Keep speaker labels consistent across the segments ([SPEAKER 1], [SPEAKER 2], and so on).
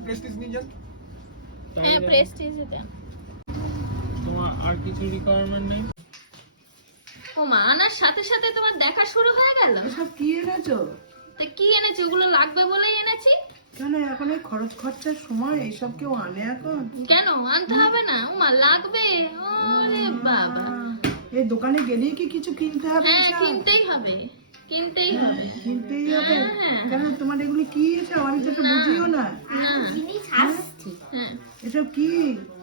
[SPEAKER 1] Prestige নিয়ে যান।
[SPEAKER 2] হ্যাঁ
[SPEAKER 3] দেন।
[SPEAKER 2] প্রেস্টিজে দেন।
[SPEAKER 3] তোমার আর কিছু রিকোয়ারমেন্ট নেই?
[SPEAKER 2] ও মা আনার সাথে সাথে তোমার দেখা শুরু হয়ে গেল?
[SPEAKER 4] এসব কি এনেছো?
[SPEAKER 2] তা কি এনেছি? ওগুলো লাগবে বলেই এনেছি।
[SPEAKER 4] কেন এখন এই খরচ খরচার সময় এইসব কেউ আনে এখন?
[SPEAKER 2] কেন? আনতে হবে না। ও মা লাগবে। ওরে বাবা।
[SPEAKER 4] এই দোকানে গেলেই কি কিছু কিনতে হবে
[SPEAKER 2] হ্যাঁ কিনতেই হবে। কিনতেই হবে।
[SPEAKER 4] কিনতেই হবে।
[SPEAKER 2] হ্যাঁ, হ্যাঁ।
[SPEAKER 4] কেন তোমার এগুলো কি এসব আমি তো বুঝিও না।
[SPEAKER 2] না। হ্যাঁ।
[SPEAKER 4] এসব কি?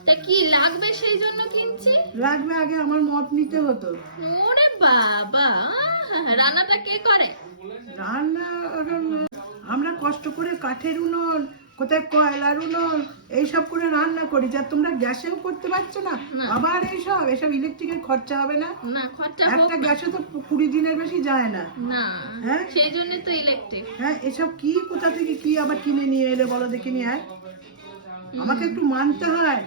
[SPEAKER 2] তা কি লাগবে সেই জন্য কিনছি?
[SPEAKER 4] লাগবে আগে আমার মত নিতে হতো।
[SPEAKER 2] ওরে বাবা রান্নাটা কে করে?
[SPEAKER 4] রান্না আমরা কষ্ট করে কাঠের উনুন কোথায় কয়লার উনুন এইসব করে রান্না করি যা তোমরা গ্যাসেও করতে পারছ না। আবার এইসব এসব ইলেকট্রিকের খরচা হবে না?
[SPEAKER 2] না খরচা
[SPEAKER 4] একটা গ্যাসে তো কুড়ি দিনের বেশি যায় না। হ্যাঁ?
[SPEAKER 2] সেই জন্য তো ইলেকট্রিক
[SPEAKER 4] হ্যাঁ এসব কি কোথা থেকে কি আবার কিনে নিয়ে এলে বলো দেখিনি হ্যাঁ আমাকে একটু মানতে হয়।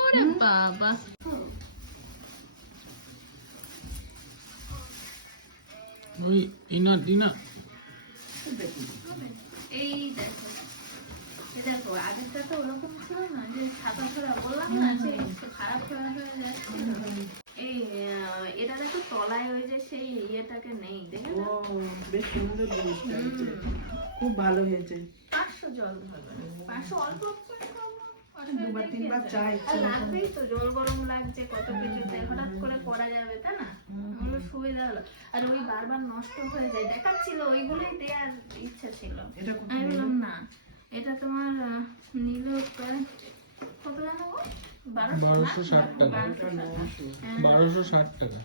[SPEAKER 2] ওরে বাবা।
[SPEAKER 3] ওই ইনার ডিনার
[SPEAKER 2] এই দেখো। দেখো আগেরটা তো ওরকম ছিল না যে সাদা বললাম না যে একটু খারাপ হয়ে হয়ে যাচ্ছে এই এটা দেখো তলায় ওই যে সেই ইয়েটাকে নেই দেখে
[SPEAKER 4] বেশ সুন্দর জিনিসটা খুব ভালো হয়েছে।
[SPEAKER 2] পাঁচশো জল ধরবে পাঁচশো অল্প করে খাব, অসুবিধা
[SPEAKER 4] দুবার তিনবার
[SPEAKER 2] আছে? আর লাগবেই তো জল গরম লাগছে কত কিছুতে। হঠাৎ করে করা যাবে তাই না? আমার সুবিধা হলো। আর ওই বারবার নষ্ট হয়ে যায়। দেখাচ্ছিল ওইগুলোই দেওয়ার ইচ্ছা ছিল।
[SPEAKER 4] এটা
[SPEAKER 2] আমি বললাম না। এটা তোমার নিল প্রায় কত জানো গো? বারোশো
[SPEAKER 3] ষাট টাকা।
[SPEAKER 2] বারোশো ষাট। হ্যাঁ,
[SPEAKER 3] টাকা।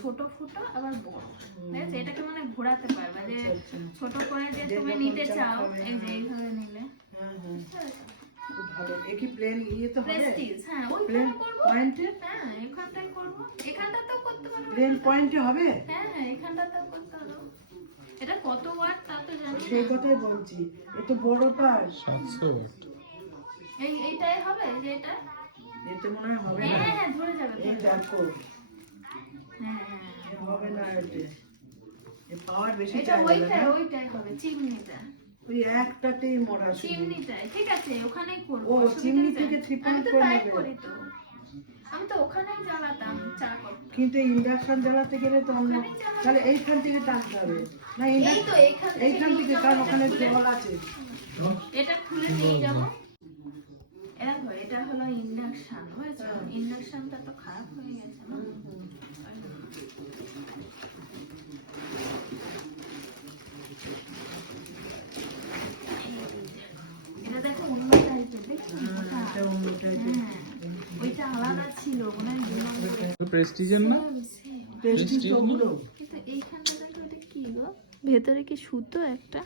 [SPEAKER 2] ছোট ফুটো আবার বড়। দেখেছ এটাকে মানে ঘোরাতে পারবে যে ছোট করে যে তুমি নিতে চাও এই যে এইভাবে নিলে।
[SPEAKER 4] হ্যাঁ হ্যাঁ। ভালো। প্লেন ইয়ে তো হবে?
[SPEAKER 2] হ্যাঁ
[SPEAKER 4] প্লেন পয়েন্টে
[SPEAKER 2] হ্যাঁ এখানটাই করব। এখানটাতেও করতে পারব
[SPEAKER 4] প্লেন পয়েন্টে হবে?
[SPEAKER 2] হ্যাঁ হ্যাঁ এখানটাতেও করতে পারব এটা কত ওয়াট তা তো জানি
[SPEAKER 4] সেই কথাই বলছি বড় পাশ
[SPEAKER 3] সাতশো ওয়াট
[SPEAKER 2] এই এইটাই হবে যে এটা?
[SPEAKER 4] এতে মনে হয় হবে
[SPEAKER 2] হ্যাঁ
[SPEAKER 4] না?
[SPEAKER 2] হ্যাঁ ধরে যাবে
[SPEAKER 4] এই। দেখো।
[SPEAKER 2] হ্যাঁ হ্যাঁ
[SPEAKER 4] হবে না এতে। এ পাওয়ার বেশি
[SPEAKER 2] এটা ওইটাই ওইটাই হবে চিমনিটা।
[SPEAKER 4] ওই একটাতেই মরা শুধু।
[SPEAKER 2] চিমনিটাই ঠিক আছে ওখানেই করব
[SPEAKER 4] ও, চিমনি থেকে
[SPEAKER 2] আমি তো
[SPEAKER 4] করে
[SPEAKER 2] আমি ওখানেই জ্বালাতাম।
[SPEAKER 4] কিন্তু ইন্ডাকশন জ্বালাতে গেলে তো অন্য তাহলে এইখান থেকে টানতে হবে। না
[SPEAKER 2] এইখান থেকে
[SPEAKER 4] কারণ ওখানে জল আছে।
[SPEAKER 2] এটা খুলে নিয়ে যাব। এটা হলো ইন্ডাকশন বুঝেছ? ইন্ডাকশনটা তো খারাপ হয়ে গেছে না? এটা দেখো অন্য টাইপের
[SPEAKER 4] অন্য type-এর।
[SPEAKER 2] হ্যাঁ, ওইটা আলাদা ছিল মনে হয়
[SPEAKER 3] প্রেস্টিজের না?
[SPEAKER 4] প্রেস্টিজ তো ওগুলো।
[SPEAKER 2] কিন্তু এইখানটা দেখো এটা কি গো? ভেতরে কি সুতো একটা?